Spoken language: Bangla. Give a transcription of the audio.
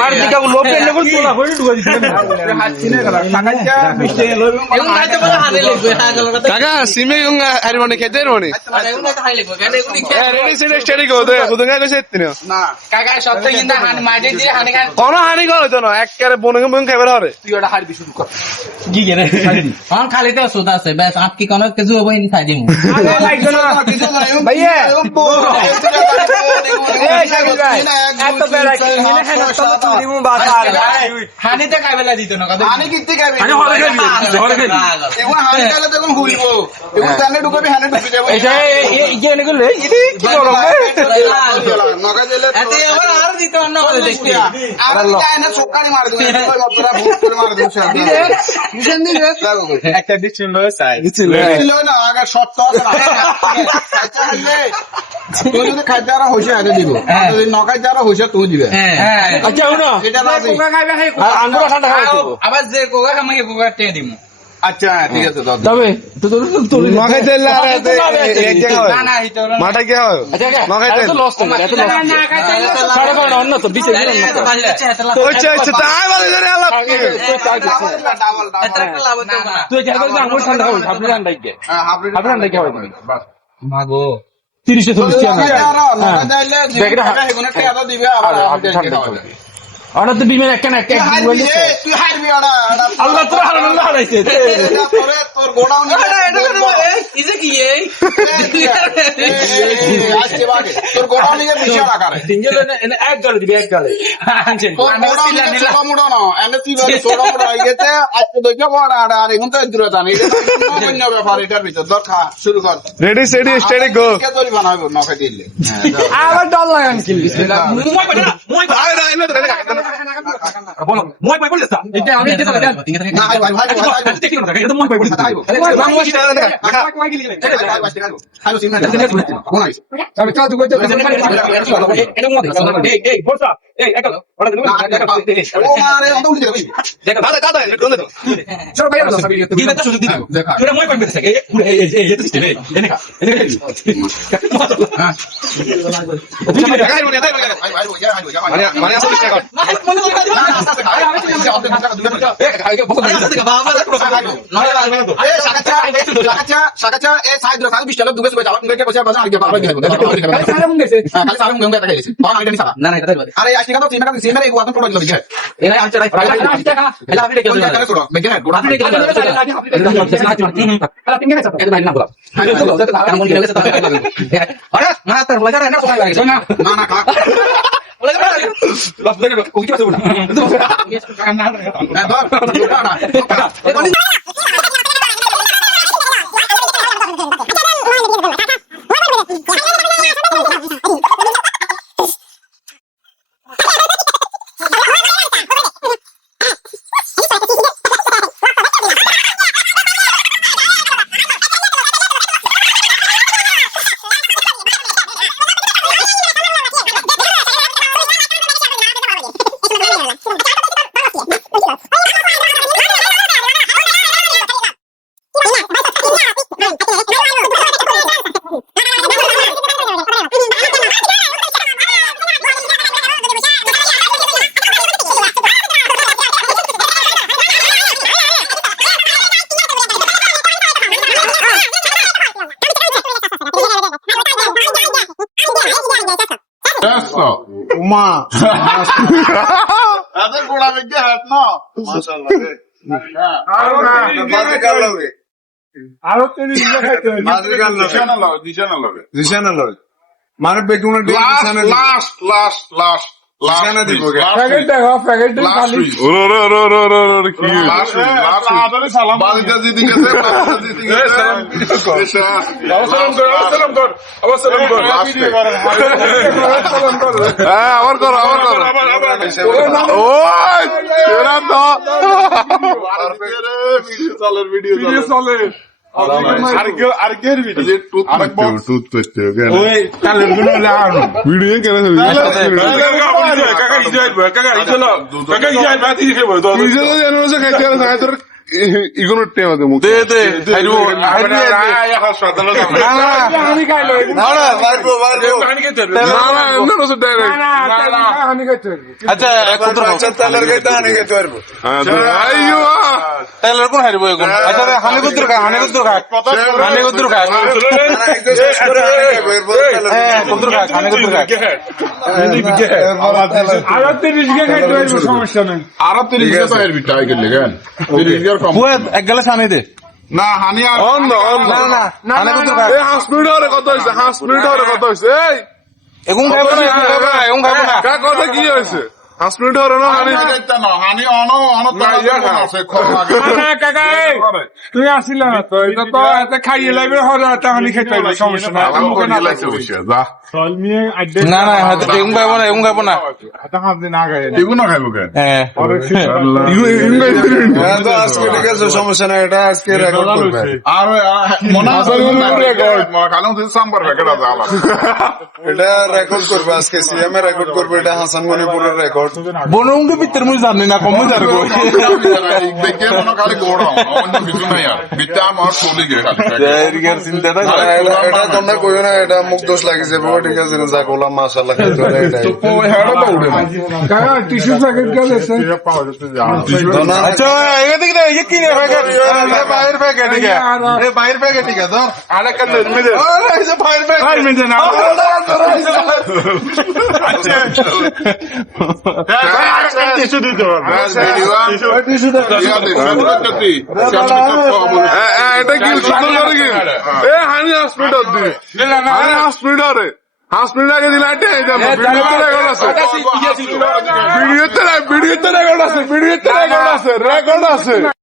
মার দিকে লোভ পেলে কোন তোলা করে ঢুকা দিছে হাত চিনে গেল টাকা বিশে লইব কাকা সিমে গঙ্গা আর মনে খেতে মনে রেডি সেট স্টাডি কো তো বুদঙ্গা কইছে তিন না কাকা সত্য কিন্তু হানি মাঝে দিয়ে হানি খান কোন হানি করো তো না একবারে বনঙ্গ বন খাইবার হরে তুই ওটা হারবি শুরু কর কি গেরে হন খালি তো সুদা আছে বাস আপ কি কোন কিছু হবে নি খাই দিমু আরে লাগতো না ভাইয়া এই শাকিল ভাই এত বেলা কি মিলে খানা তো তুমি দিমু বাজার হানিতে খাইবেলা দিত না কথা হানি কিত্তে খাবি আরে হরে খাবি এগুলো হানি খাইলে দেখুন ঘুরিব এগুলো জানলে ঢুকাবি হানি ঢুকে যাবে এটা এই যে এনে গেলে ইদি কি করব নগা দিলে এতে এবার আর দিত অন্য কথা দেখতে আর না চোকানি মার দিবে ওই মতরা ভূত করে মার দিবে নিছেন দিবে একটা দিছিল সাই ছিল না আগে শর্ত আছে না আচ্ছা হলে তুই যদি খাইতে আর হইছে আগে দিব যদি নখাইতে আর হইছে তুই দিবে হ্যাঁ আচ্ছা শুনো এটা রাজি কোকা খাইবে হে আর আঙ্গুর ঠান্ডা খাইতে আবার যে কোকা খামাই কোকা টে দিমু আচ্ছা ঠিক আছে দাদা তবে তো নখাই তেল আর এক জায়গা না না হিতো মাটা কি হয় নখাই তেল এত লস তো এত লস সাড়ে বারো অন্য তো 20 এর অন্য তো ওইছে ওইছে তাই বলে ধরে আলাপ ডাবল তুই কি করছিস আঙ্গুর ঠান্ডা খাবি আপনি ঠান্ডা কি হ্যাঁ আপনি ঠান্ডা কি হবে বাস মাগো 30 এ 40 টাকা নগা দিলে ব্যাগটা এগুলো টাকা দিবে আবার অর্ডার তো বিমান একটা একটা তুই হারবি ওটা আল্লাহ তোর আল্লাহ হারাইছে তোর গোডাউন ইজে কি এই আজকে বাগে তোর গোডাউন নিয়ে বিশাল আকারে তিনজন এক গালে দিবি এক গালে আনছেন তোর গোডাউন নিয়ে ছোট মোটা না এনে তুই বলে ছোট মোটা হয়ে গেছে আজকে দেখে বড় আর এখন তো দূরে জানি এটা অন্য ব্যাপার এটার ভিতর ধর খা শুরু কর রেডি সেডি স্টাডি গো কে তৈরি বানাবো নখে দিলে আবার ডল লাগান কি মই পাই না মই আয় না এনে বলো মই পাই বলছ এটা আমি এটা দেন না ভাই ভাই ভাই দেখি না এটা মই পাই বলছ হ্যালো সিমনা কোন আইছে আমি কাজ করতে এটা মই এই বলছা এই একটা ওটা দিন ও মারে অন্ত উঠে যাবে দেখা দাদা দাদা কোন দাদা চল ভাই দিবে তো সুযোগ দিবে তোরা মই পাই বলছ এই এই এটা সিস্টেম এই এনেকা এনেকা হ্যাঁ টাকাই মনে তাই মানে মানে 40 টাকা উমা আদে গোড়া বেগে হাত না মাশাআল্লাহ আরো তেরি খাইতে দিশানা লগে মানে বেগুন লাস্ট দিশানা দিব প্যাকেট দেখো প্যাকেট খালি আবার করো ভিডিও চলে ইগুলো টেমা দে মুখ দে দে খাইরু হাসপাতালে যাবে না না হানি খাইলো না না বাইরবো বাইরবো না না এমন আছে ডাইরেক্ট হানি খাইতে আচ্ছা কুতুর আচ্ছা তেলের গাইতে হানি খাইতে পারবো আইয়ো তেলের কোন হারিবো এখন আচ্ছা হানি কুতুর খা হানি কুতুর খা হানি কুতুর খা হ্যাঁ কুতুর খা হানি কুতুর খা আর 30 কে খাইতে পারবো সমস্যা নাই আর 30 কে পাইর বিটা গেলে গান 30 কে কম বুয়া এক গ্লাস হানি দে না হানি আর অন না না হানি কুতুর খা এই হসপিটালে কত হইছে হসপিটালে কত হইছে এই এখন খাইবো না এখন খাইবো না কা কথা কি হইছে হসপিটালে না হানি হানি অন আছে কাকা তুই আসিলা না তো এটা তো এত খাইয়ে লাগবে হরে হানি খাইতে হবে সমস্যা নাই মুখে না লাগছে যা না না এখন খাইবো না এখন খাইবো না এগুলো খাইবো কেন হ্যাঁ তো আজকে ঠিক আছে সমস্যা নাই এটা আজকে রেকর্ড করবে আর মনে আছে কালম তুই সাম্বার প্যাকেট আছে আলাদা এটা রেকর্ড করবে আজকে সিএম এ রেকর্ড করবে এটা হাসান মনিপুরের রেকর্ড বনউঙ্গে ভিতর মুই জানি না কম জানি গো দেখে মনে খালি গোড়া অন্য কিছু নাই আর বিটা আমার চলে গিয়ে খালি এর চিন্তাটা এটা তোমরা কইও না এটা মুখ দোষ লাগিছে বাবা ঠিক আছে যা গোলাম মাশাআল্লাহ খাইতো না এটা হেড়া তো উড়ে না কাকা টিস্যু প্যাকেট গেলে পাওয়া যেতে যা আচ্ছা এদিকে না এই কি প্যাকেট এই বাইরের প্যাকেট ঠিক আছে এই বাইরের প্যাকেট ঠিক আছে আরে কাল মেজে আরে এই যে বাইরের প্যাকেট ভাই মেজে না টিস্যু দিতে পারবে এটা কি সুন্দর করে কি এ হানি হসপিটাল দি হানি হসপিটালে হসপিটালে দিলা আটে যাবে ভিডিওতে রেকর্ড আছে ভিডিওতে রেকর্ড আছে রেকর্ড আছে